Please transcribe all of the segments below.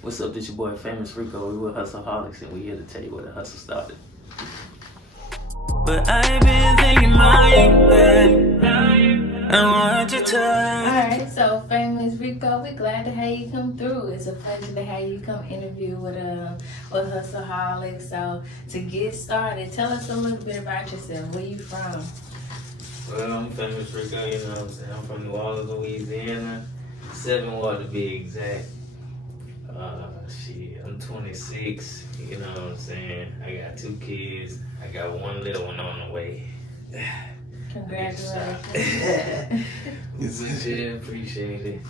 What's up, this your boy Famous Rico. We were Hustleholics and we here to tell you where the hustle started. But I've been thinking about you, babe. I want you to. Alright, so Famous Rico, we're glad to have you come through. It's a pleasure to have you come interview with Hustleholic. So to get started, tell us a little bit about yourself. Where you from? Well, I'm Famous Rico, you know what I'm saying? I'm from New Orleans, Louisiana. 7 Water to be exact. I'm 26, you know what I'm saying? I got 2 kids. I got 1 little one on the way. Congratulations. Appreciate it.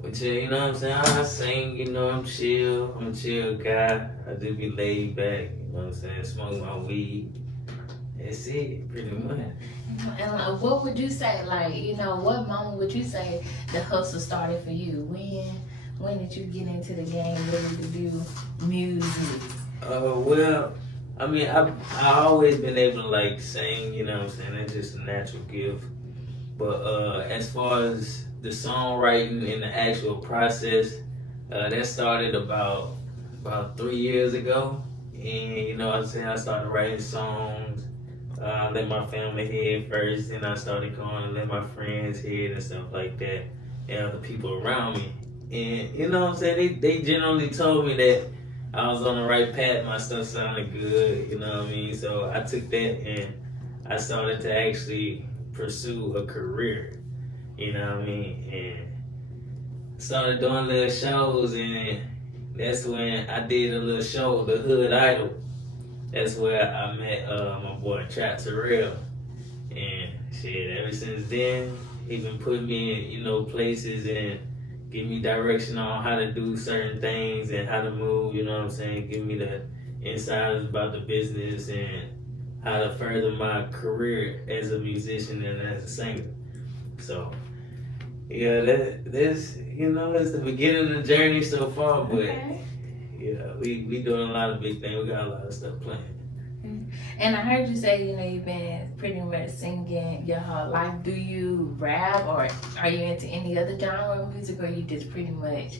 But yeah, you know what I'm saying? I sing, you know, I'm chill. I'm a chill guy. I just be laid back, you know what I'm saying? Smoke my weed. That's it, pretty much. And what would you say, like, you know, what moment would you say the hustle started for you? When did you get into the game really to do music? Well, I mean, I always been able to like sing, you know what I'm saying? That's just a natural gift. But as far as the songwriting and the actual process, that started about 3 years ago. And you know what I'm saying? I started writing songs. Let my family hear it first, then I started going and let my friends hear it and stuff like that, and other people around me. And you know what I'm saying? They generally told me that I was on the right path, my stuff sounded good, you know what I mean? So I took that and I started to actually pursue a career, you know what I mean? And started doing little shows, and that's when I did a little show, The Hood Idol. That's where I met my boy Trapp, Tarell. And shit, ever since then, he been putting me in, you know, places and give me direction on how to do certain things and how to move, you know what I'm saying? Give me the insiders about the business and how to further my career as a musician and as a singer. So, yeah, that's, you know, that's the beginning of the journey so far, but yeah, we doing a lot of big things. We got a lot of stuff playing. And I heard you say, you know, you've been pretty much singing your whole life. Do you rap, or are you into any other genre of music, or you just pretty much,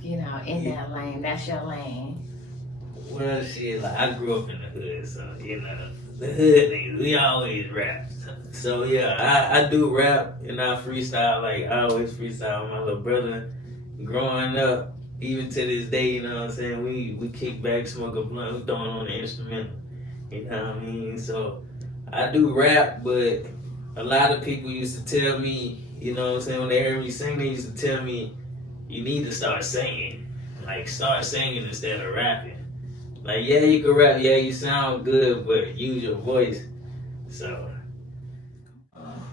you know, in that lane? That's your lane. Well, shit, like I grew up in the hood, so you know, the hood niggas, we always rap. So yeah, I do rap and I freestyle. Like I always freestyle with my little brother. Growing up, even to this day, you know what I'm saying? We kick back, smoke a blunt, we throwing on the instrumental. You know what I mean? So I do rap, but a lot of people used to tell me, you know what I'm saying, when they heard me sing, they used to tell me, you need to start singing. Like start singing instead of rapping. Like, yeah, you can rap, yeah, you sound good, but use your voice. So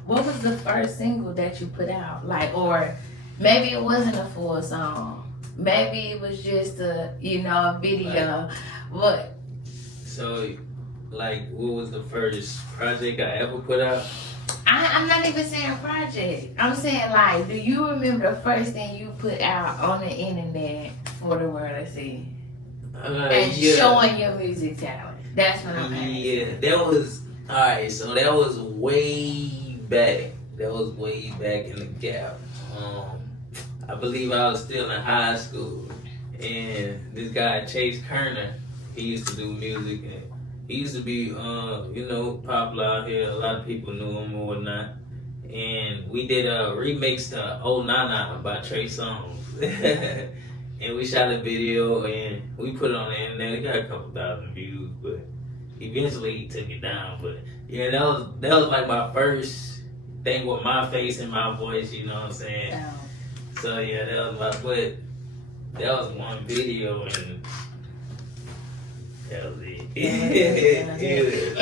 what was the first single that you put out? Like, or maybe it wasn't a full song. Maybe it was just a, you know, a video. What? So, like, what was the first project I ever put out? I'm not even saying project. I'm saying, like, do you remember the first thing you put out on the internet for the world to see? And showing your music talent. That's what I'm asking. Yeah, that was, alright, so that was way back. That was way back in the gap. I believe I was still in high school, and this guy Chase Kerner, he used to do music, and he used to be, you know, popular out here. A lot of people knew him or whatnot, and we did a remix to "Oh Nana" by Trey Songz, and we shot a video and we put it on the internet. We got a couple thousand views, but eventually he took it down. But yeah, that was like my first thing with my face and my voice. You know what I'm saying? So yeah, that was one video, and that was it.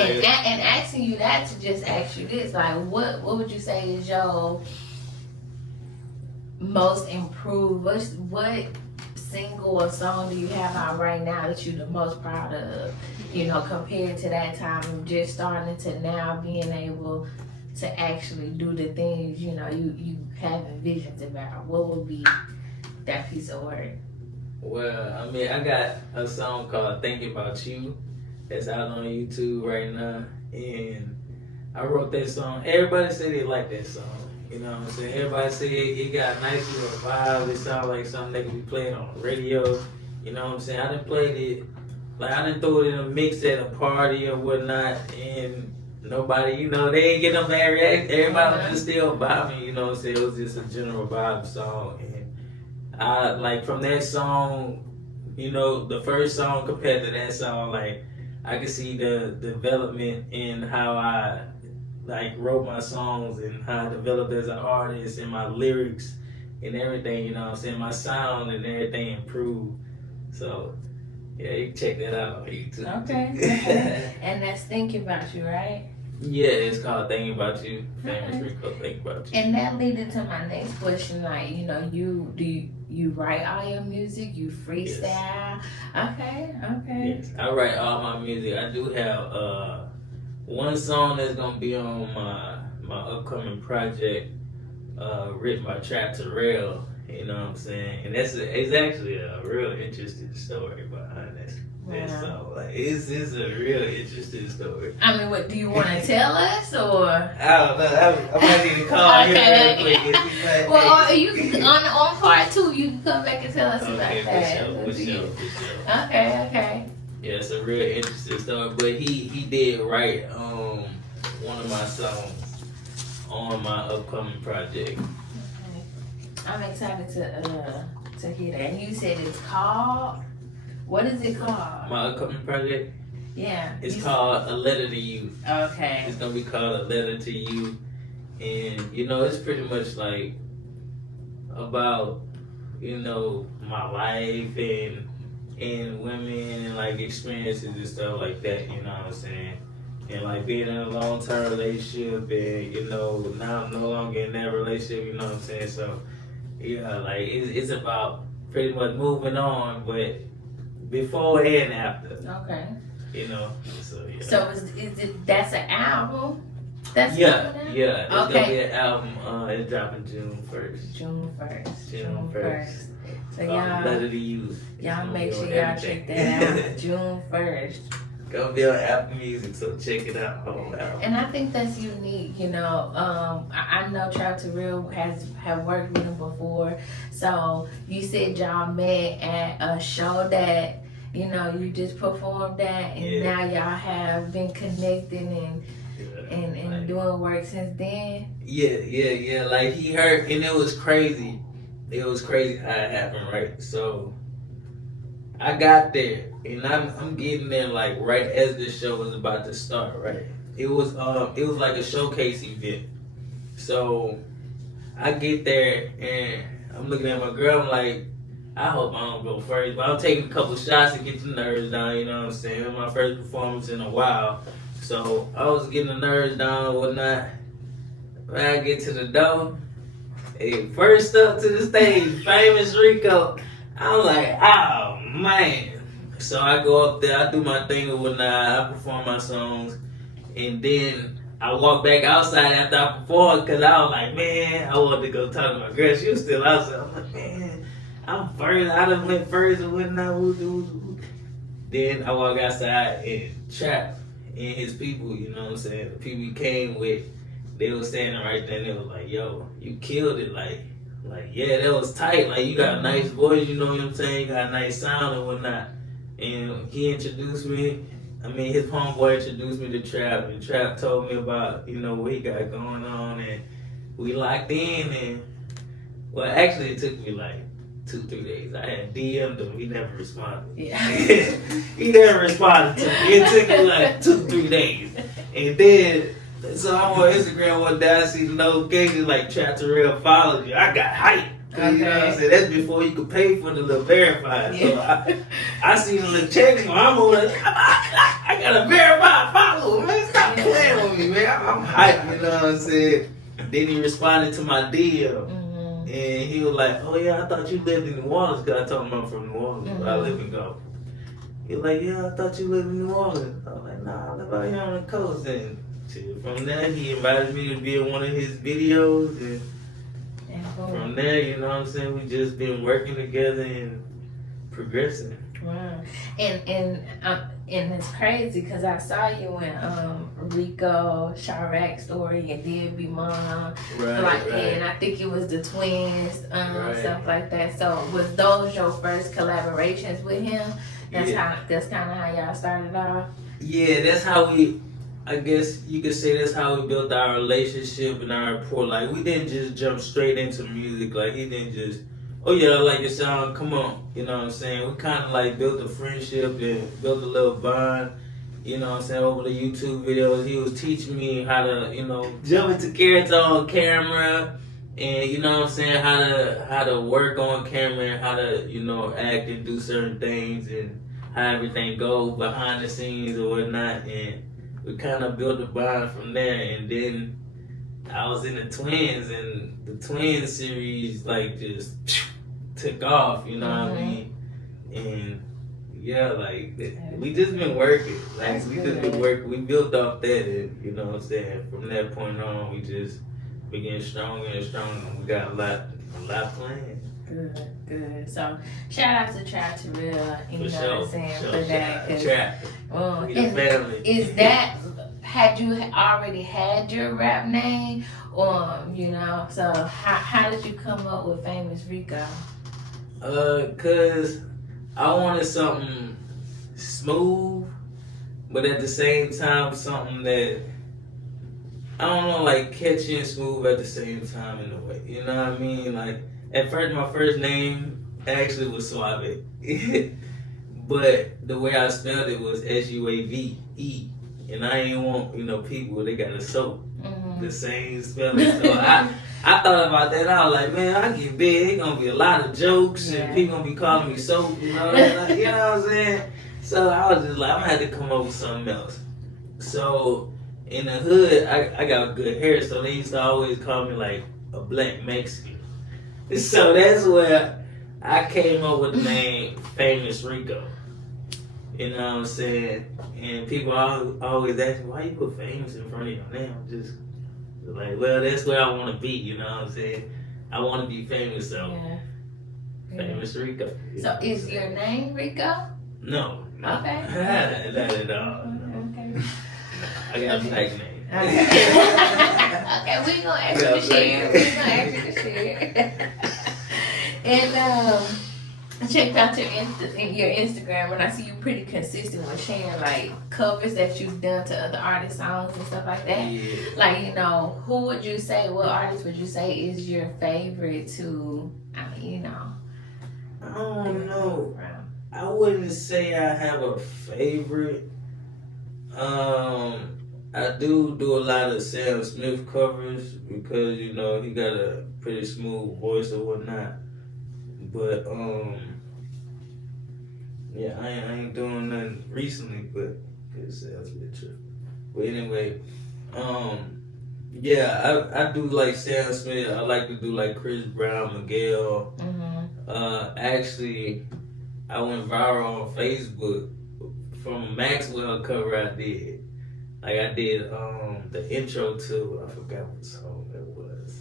And asking you that to just ask you this, like, what would you say is your most improved? What single or song do you have out right now that you're the most proud of? You know, compared to that time of just starting to now being able to actually do the things, you know, you having visions about. What would be that piece of work? Well, I mean, I got a song called "Thinking About You" that's out on YouTube right now, and I wrote that song. Everybody said they like that song, You know what I'm saying? Everybody say it got a nice little vibe. It sounds like something that can be played on the radio. You know what I'm saying? I done played it, like I done throw it in a mix at a party or whatnot, and nobody, you know, they ain't get no bad reaction. Everybody was just still vibing, you know what I'm saying? It was just a general vibe song. And I, like, from that song, you know, the first song compared to that song, like, I can see the development in how I like wrote my songs and how I developed as an artist and my lyrics and everything, you know what I'm saying? My sound and everything improved. So yeah, you can check that out on YouTube. Okay. And that's Thinking About You, right? Yeah, it's called Thinking About You. Famous Rico, Thinking About You. And that leads into my next question, like, you know, you write all your music, you freestyle. Yes. Okay. Yes, I write all my music. I do have one song that's gonna be on my upcoming project, written by Tarell. You know what I'm saying? And it's actually a real interesting story behind this. Wow. So like it's a real interesting story. I mean, what do you want to tell us, or? I don't know. I might need to call him real quick. Well, you can, on part 2, you can come back and tell us about that. For sure. Okay. Yeah, it's a real interesting story. But he did write one of my songs on my upcoming project. Okay. I'm excited to hear that. And you said it's called. What is it called? My upcoming project? Yeah. It's called A Letter to You. Okay. It's gonna be called A Letter to You. And you know, it's pretty much like about, you know, my life and women and like experiences and stuff like that, you know what I'm saying? And like being in a long-term relationship and, you know, now I'm no longer in that relationship, you know what I'm saying? So yeah, like it's about pretty much moving on, but before and after. Okay. You know, so yeah. So is it that's an album? That's yeah. It's okay. gonna be an album. It's dropping June 1st. June 1st. June 1st. So y'all, Letter to You. Y'all make sure y'all check that out. June 1st. Gonna be on Apple Music, so check it out. And I think that's unique, you know. I know Tarell have worked with him before. So you said y'all met at a show that, you know, you just performed at, and now y'all have been connecting and like, doing work since then. Yeah. Like he heard, and it was crazy. It was crazy how it happened, right? So I got there, and I'm getting there like right as the show was about to start, right? It was like a showcase event. So I get there and I'm looking at my girl, I'm like, I hope I don't go first, but I'm taking a couple shots to get the nerves down, you know what I'm saying? It was my first performance in a while. So I was getting the nerves down and whatnot. When I get to the door, hey, first up to the stage, famous Rico. I'm like, oh man. So I go up there, I do my thing and whatnot, I perform my songs, and then I walk back outside after I performed because I was like, man, I wanted to go talk to my girl. She was still outside. I'm like, man, I'm first. I done went first and whatnot. Then I walk outside and Trapp and his people, you know what I'm saying? The people he came with, they was standing right there and they was like, yo, you killed it. Like, yeah, that was tight. Like, you got a nice voice, you know what I'm saying? You got a nice sound and whatnot. And he introduced me. I mean, his homeboy introduced me to Trapp, and Trapp told me about, you know, what he got going on, and we locked in, and, well, actually, it took me like 2-3 days. I had DM'd him, he never responded. Yeah. He never responded to me. It took me like 2-3 days. And then, so I'm on Instagram one day, I see the notification, like, Trapp Tarell followed you. I got hyped. Okay. You know what I'm saying? That's before you could pay for the little verified. Yeah. So I see the little checks, I'm over there, I got a verified follower, man. Stop playing with me, man. I'm hyped, you know what I'm saying? Then he responded to my DM, and he was like, oh yeah, I thought you lived in New Orleans, because I told him I'm from New Orleans, I live in Gulf. He was like, yeah, I thought you lived in New Orleans. I was like, nah, I live out here on the coast. And from there, he invited me to be in one of his videos, and from there, you know what I'm saying, we just been working together and progressing. Wow. And it's crazy because I saw you in Rico, Chirac story, and did be mom, Right. and I think it was the twins, Right. stuff like that. So was those your first collaborations with him? That's kind of how y'all started off. Yeah, that's how we. I guess you could say that's how we built our relationship and our rapport. Like we didn't just jump straight into music. Like he didn't just, oh yeah, I like your sound. Come on, you know what I'm saying. We kind of like built a friendship and built a little bond. You know what I'm saying, over the YouTube videos. He was teaching me how to, jump into character on camera, and you know what I'm saying, how to work on camera and how to, act and do certain things and how everything goes behind the scenes or whatnot. And we kind of built a bond from there. And then I was in the Twins, and the Twins series like just took off. You know what I mean? And yeah, like we just been working. Like we just been working. We built off that, and you know what I'm saying. From that point on, we just getting stronger and stronger. We got a lot planned. Good. So shout out to Trapp, Tarell, you know what I'm saying, for that. Trapp. Family. Is that, had you already had your rap name, or so how did you come up with Famous Rico? Cause I wanted something smooth, but at the same time something that I don't know, like catchy and smooth at the same time in a way. You know what I mean? Like at first, my first name actually was Suave, but the way I spelled it was Suave, and I ain't want people they got a soap the same spelling. So I thought about that. I was like, man, I get big. It's gonna be a lot of jokes and people gonna be calling me soap. You know what I'm saying? So I was just like, I'm gonna have to come up with something else. So in the hood, I got good hair, so they used to always call me like a black Mexican. So that's where I came up with the name Famous Rico. You know what I'm saying? And people always ask me, why you put famous in front of your name? Just like, well, that's where I want to be. You know what I'm saying? I want to be famous, so Famous Rico. So is your name Rico? No. Okay. Not at all. No. Okay. I got a black name. Okay, we gonna ask you to share. And I checked out your Instagram, and I see you pretty consistent with sharing like covers that you've done to other artists' songs and stuff like that. Yeah. Like, who would you say? What artist would you say is your favorite to? I don't know. I wouldn't say I have a favorite. I do a lot of Sam Smith covers because he got a pretty smooth voice or whatnot. But yeah, I ain't doing nothing recently, but it sounds a bit true. But anyway, yeah, I do like Sam Smith. I like to do like Chris Brown, Miguel. Actually, I went viral on Facebook from a Maxwell cover I did. Like I did the intro to, I forgot what song that was.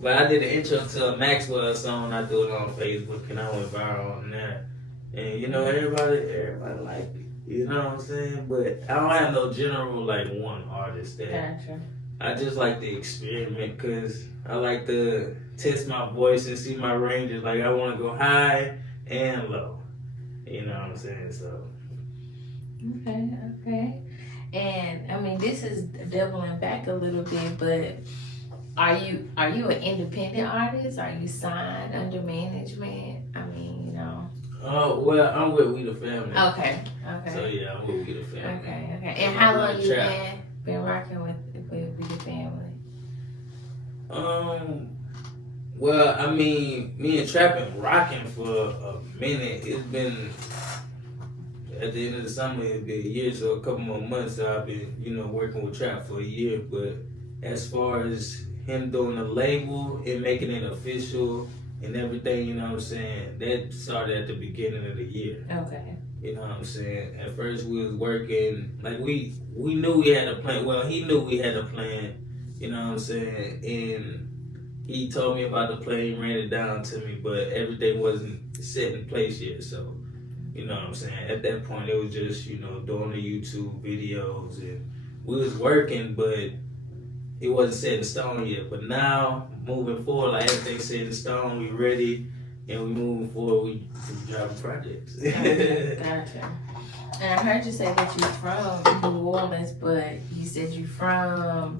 But I did the intro to a Maxwell song. I do it on Facebook and I went viral on that. And everybody liked it. You know what I'm saying? But I don't have no general like one artist that. Gotcha. I just like to experiment because I like to test my voice and see my ranges. Like I want to go high and low. You know what I'm saying? So. Okay. And I mean, this is doubling back a little bit, but are you an independent artist? Are you signed under management? I mean, Oh, well, I'm with We The Family. Okay. So yeah, I'm with We The Family. Okay. And how long you been working with We The Family? Well, I mean, me and Trapp been rocking for a minute. It's been at the end of the summer, it'll be a year, so a couple more months. So I've been, working with Trapp for a year. But as far as him doing the label and making it official and everything, you know what I'm saying, that started at the beginning of the year. Okay. You know what I'm saying? At first we was working, like we knew we had a plan. Well, he knew we had a plan, you know what I'm saying? And he told me about the plan, ran it down to me, but everything wasn't set in place yet, so You know what I'm saying? At that point, it was just, you know, doing the YouTube videos, and we was working, but it wasn't set in stone yet. But now, moving forward, like everything's set in stone, we ready, and we moving forward, we driving projects. Gotcha. And I heard you say that you from New Orleans, but you said you from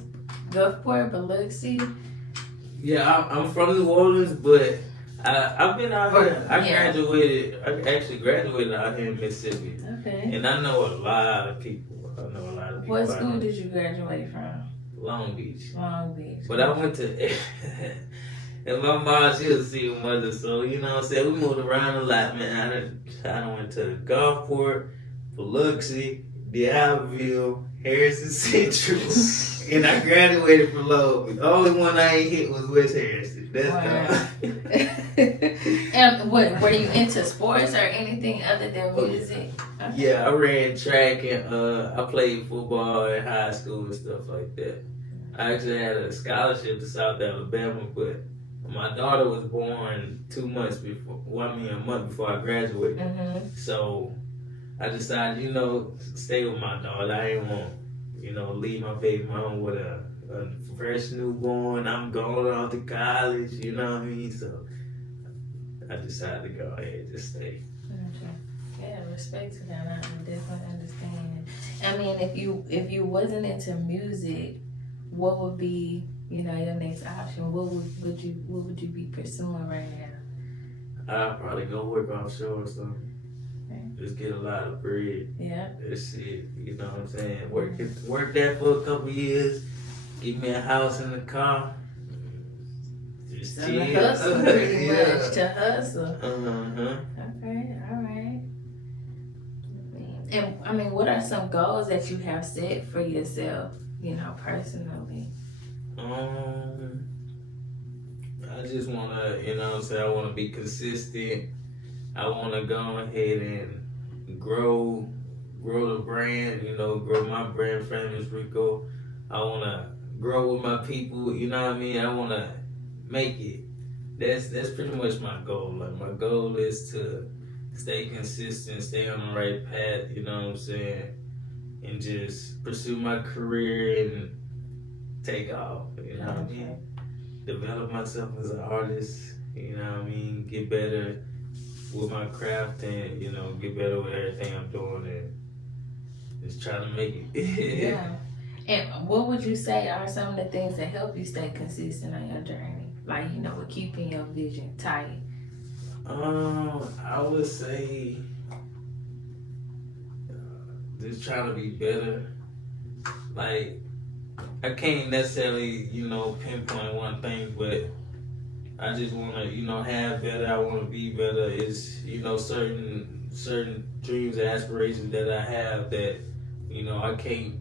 Gulfport, Biloxi. Yeah, I'm from New Orleans, but I've been out here. I actually graduated out here in Mississippi. Okay. And I know a lot of people. What school did you graduate from? Long Beach. Long Beach. But I went to, and my mom, she was a single mother, so, you know what I'm saying, we moved around a lot, man. I done went to Gulfport, Biloxi, D'Iberville, Harrison Central, and I graduated from Long Beach. The only one I ain't hit was West Harrison. That's And what, were you into sports or anything other than music? Okay. Yeah, I ran track and I played football in high school and stuff like that. I actually had a scholarship to South Alabama, but my daughter was born 2 months before, a month before I graduated. Mm-hmm. So I decided, you know, stay with my daughter. I ain't want, you know, leave my baby mom with a fresh newborn. I'm going off to college, you know what I mean? So I decided to go ahead and just stay. Okay. Yeah, respect to that. I definitely understand. I mean, if you wasn't into music, what would be, you know, your next option? What would you be pursuing right now? I'll probably go work offshore or something. Okay. Just get a lot of bread. Yeah. That's it. You know what I'm saying? Work that for a couple years. Give me a house and a car. Just so chill. Hustle, pretty much to hustle. Uh-huh. Okay, all right. And I mean, what are some goals that you have set for yourself, you know, personally? I just wanna, you know what I'm saying, I wanna be consistent. I wanna go ahead and grow the brand, you know, grow my brand famous Rico. I wanna grow with my people, you know what I mean? I wanna make it. That's pretty much my goal. Like, my goal is to stay consistent, stay on the right path, you know what I'm saying? And just pursue my career and take off, you know what I mean? Develop myself as an artist, you know what I mean? Get better with my craft and, you know, get better with everything I'm doing and just try to make it. Yeah. And what would you say are some of the things that help you stay consistent on your journey? Like, you know, with keeping your vision tight. I would say just trying to be better. Like, I can't necessarily, you know, pinpoint one thing, but I just want to, you know, have better. I want to be better. It's, you know, certain dreams and aspirations that I have that, you know, I can't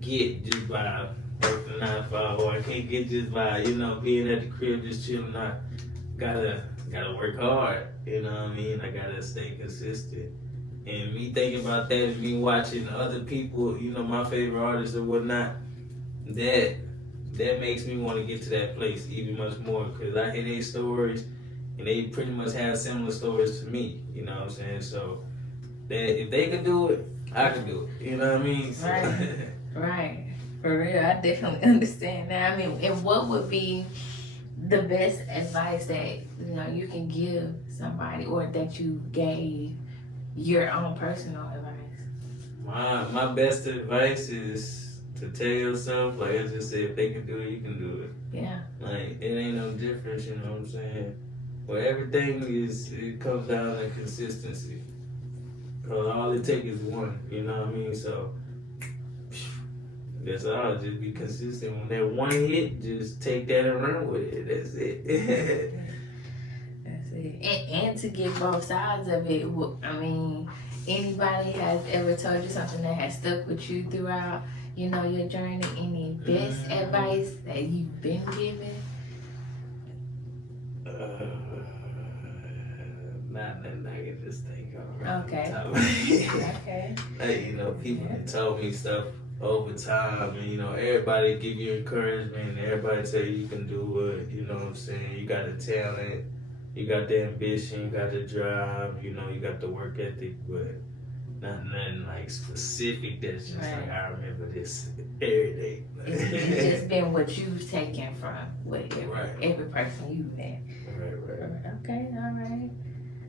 get just by working 9 to 5, or I can't get just by, you know, being at the crib just chilling. I gotta work hard, you know what I mean? I gotta stay consistent. And me thinking about that and me watching other people, you know, my favorite artists or whatnot, that makes me want to get to that place even much more, because I hear their stories and they pretty much have similar stories to me, you know what I'm saying? So that if they can do it, I can do it, you know what I mean? So, Right. For real, I definitely understand that. I mean, and what would be the best advice that, you know, you can give somebody, or that you gave your own personal advice? My best advice is to tell yourself, like I just said, if they can do it, you can do it. Yeah. Like, it ain't no difference, you know what I'm saying? But everything it comes down to consistency. Cause all it takes is one, you know what I mean? So that's all. Just be consistent. When that one hit, just take that and run with it. That's it. That's it. And to get both sides of it, I mean, anybody has ever told you something that has stuck with you throughout, you know, your journey? Any best advice that you've been given? Not nothing I can just think of. Okay. Okay. Like, you know, people have told me stuff over time, and, you know, everybody give you encouragement, and everybody tell you can do it, you know what I'm saying? You got a talent, You got the ambition, you got the drive, you know, you got the work ethic, but nothing like specific that's just like I remember this every day. It's just been what you've taken from what every person you've met. Right. Okay, all right.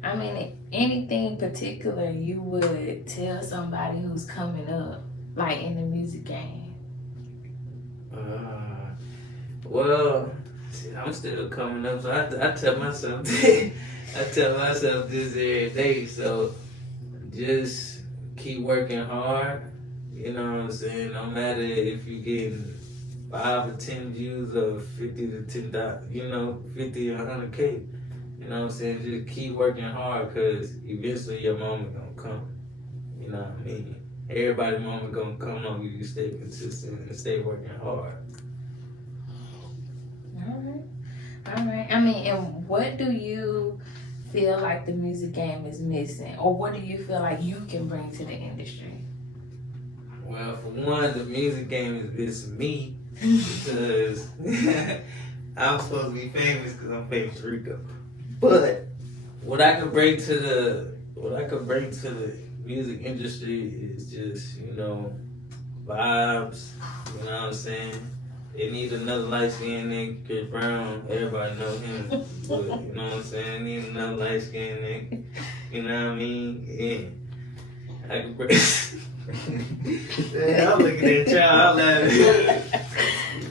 I mean, anything particular you would tell somebody who's coming up, like in the music game? Well, see, I'm still coming up, so I tell myself this. I tell myself this every day. So just keep working hard. You know what I'm saying? No matter if you're getting 5 or 10 views or 50 to 10,000, you know, 50 or 100K. You know what I'm saying? Just keep working hard, because eventually your moment gonna come. You know what I mean? Everybody's moment gonna come on you stay consistent and stay working hard. All right. I mean, and what do you feel like the music game is missing, or what do you feel like you can bring to the industry? Well, for one, the music game is missing me because I'm supposed to be famous because I'm famous Rico. But what I could bring to the music industry is just, you know, vibes. You know what I'm saying? They need another light skinned nigga, Chris Brown. Everybody know him. But, you know what I'm saying? Need another light skinned nigga. You know what I mean? Yeah. I could bring. Yeah, I'm looking at y'all. I'm laughing.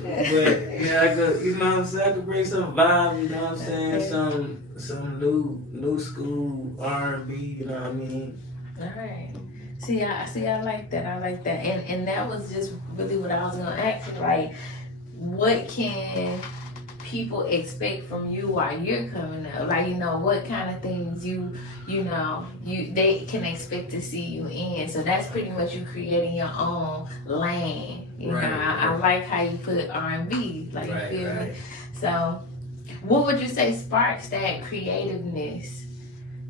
But yeah, I could, you know what I'm saying? I could bring some vibe. You know what I'm saying? Some new school R&B. You know what I mean? All right. See, I like that. And that was just really what I was gonna ask you. Like, what can people expect from you while you're coming up? Like, you know, what kind of things they can expect to see you in. So that's pretty much you creating your own lane. You know, I like how you put R&B. Like, you feel me? So, what would you say sparks that creativeness?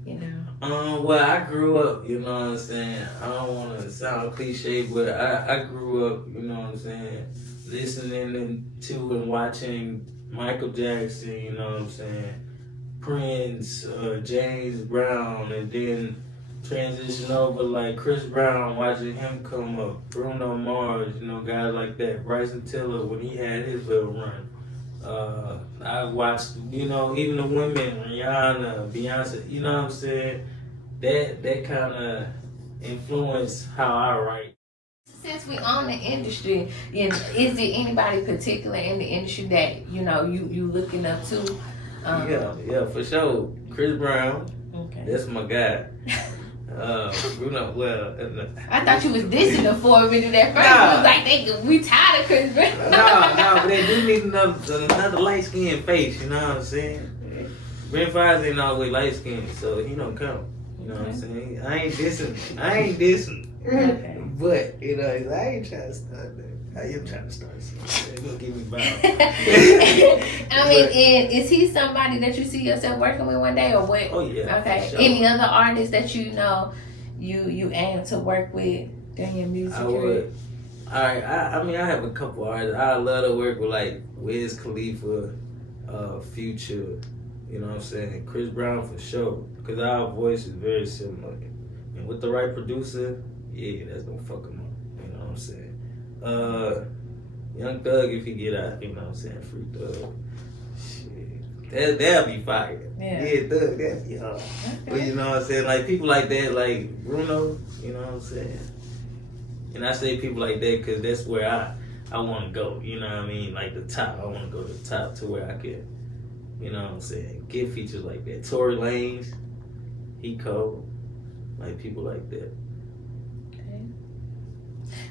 You know. Well, I grew up, you know what I'm saying? I don't want to sound cliche, but I grew up, you know what I'm saying, listening to and watching Michael Jackson, you know what I'm saying, Prince, James Brown, and then transition over like Chris Brown, watching him come up, Bruno Mars, you know, guys like that, Bryson Tiller when he had his little run. I watched, you know, even the women, Rihanna, Beyonce, you know what I'm saying? That kind of influenced how I write. Since we own the industry, you know, is there anybody particular in the industry that, you know, you looking up to? Yeah, for sure. Chris Brown, that's my guy. Bruno, I thought you was dissing them for a minute at first. Nah. Like we tired of Chris Brown. No, but they do need another light skinned face. You know what I'm saying? Brent Fires ain't always light skinned, so he don't count. You know what I'm saying? I ain't dissing. Okay. But you know, I ain't trying to start that. I am trying to start something. They're gonna give me vibe. I mean, and is he somebody that you see yourself working with one day, or what? Oh yeah. Okay. Sure. Any other artists that you know you aim to work with during your music career? I would. Alright, I mean, I have a couple artists. I love to work with like Wiz Khalifa, Future. You know what I'm saying? Chris Brown for sure, because our voice is very similar. And with the right producer, yeah, that's gonna fuck him up. You know what I'm saying? Young Thug, if he get out, you know what I'm saying? Free Thug. Shit. That'll be fire. Yeah, Thug, that'll be hard. Okay. But you know what I'm saying? Like people like that, like Bruno, you know what I'm saying? And I say people like that because that's where I want to go. You know what I mean? Like the top. I want to go to the top to where I can, you know what I'm saying, get features like that. Tory Lanez, he cold. Like people like that. Okay.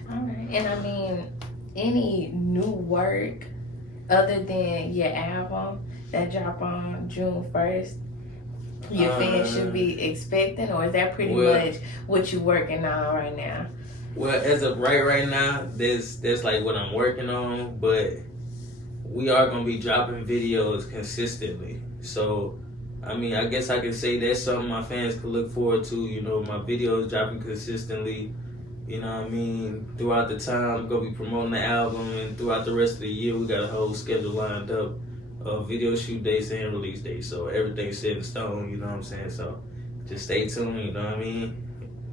All right. And I mean, any new work other than your album that drop on June 1st, your fans should be expecting, or is that pretty much what you're working on right now? Well, as of right now, there's like what I'm working on, but we are gonna be dropping videos consistently. So, I mean, I guess I can say that's something my fans could look forward to. You know, my videos dropping consistently. You know what I mean? Throughout the time, I'm gonna be promoting the album, and throughout the rest of the year, we got a whole schedule lined up video shoot dates and release dates. So everything's set in stone, you know what I'm saying? So just stay tuned, you know what I mean?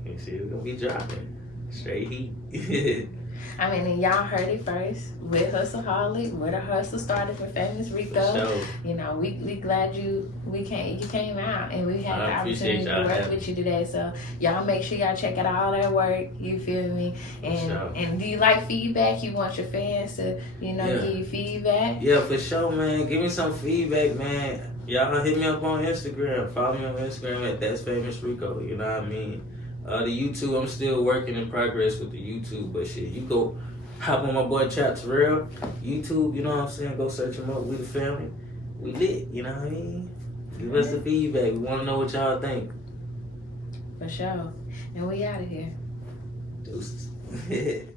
You see, we're gonna be dropping straight heat. I mean, and y'all heard it first with Hustleholic, where the hustle started for famous Rico. Sure. You know, we glad you came out and we had I the appreciate opportunity to y'all work having with you today. So y'all make sure y'all check out all that work. You feel me? And Sure. and do you like feedback? You want your fans to give you feedback? Yeah, for sure, man. Give me some feedback, man. Y'all hit me up on Instagram. Follow me on Instagram at That's Famous Rico. You know what I mean? The YouTube, I'm still working in progress with the YouTube, but shit, you go hop on my boy Trapp Tarell YouTube, you know what I'm saying? Go search him up. We the family. We lit, you know what I mean? Give us the feedback. We want to know what y'all think. For sure. And we out of here. Deuces.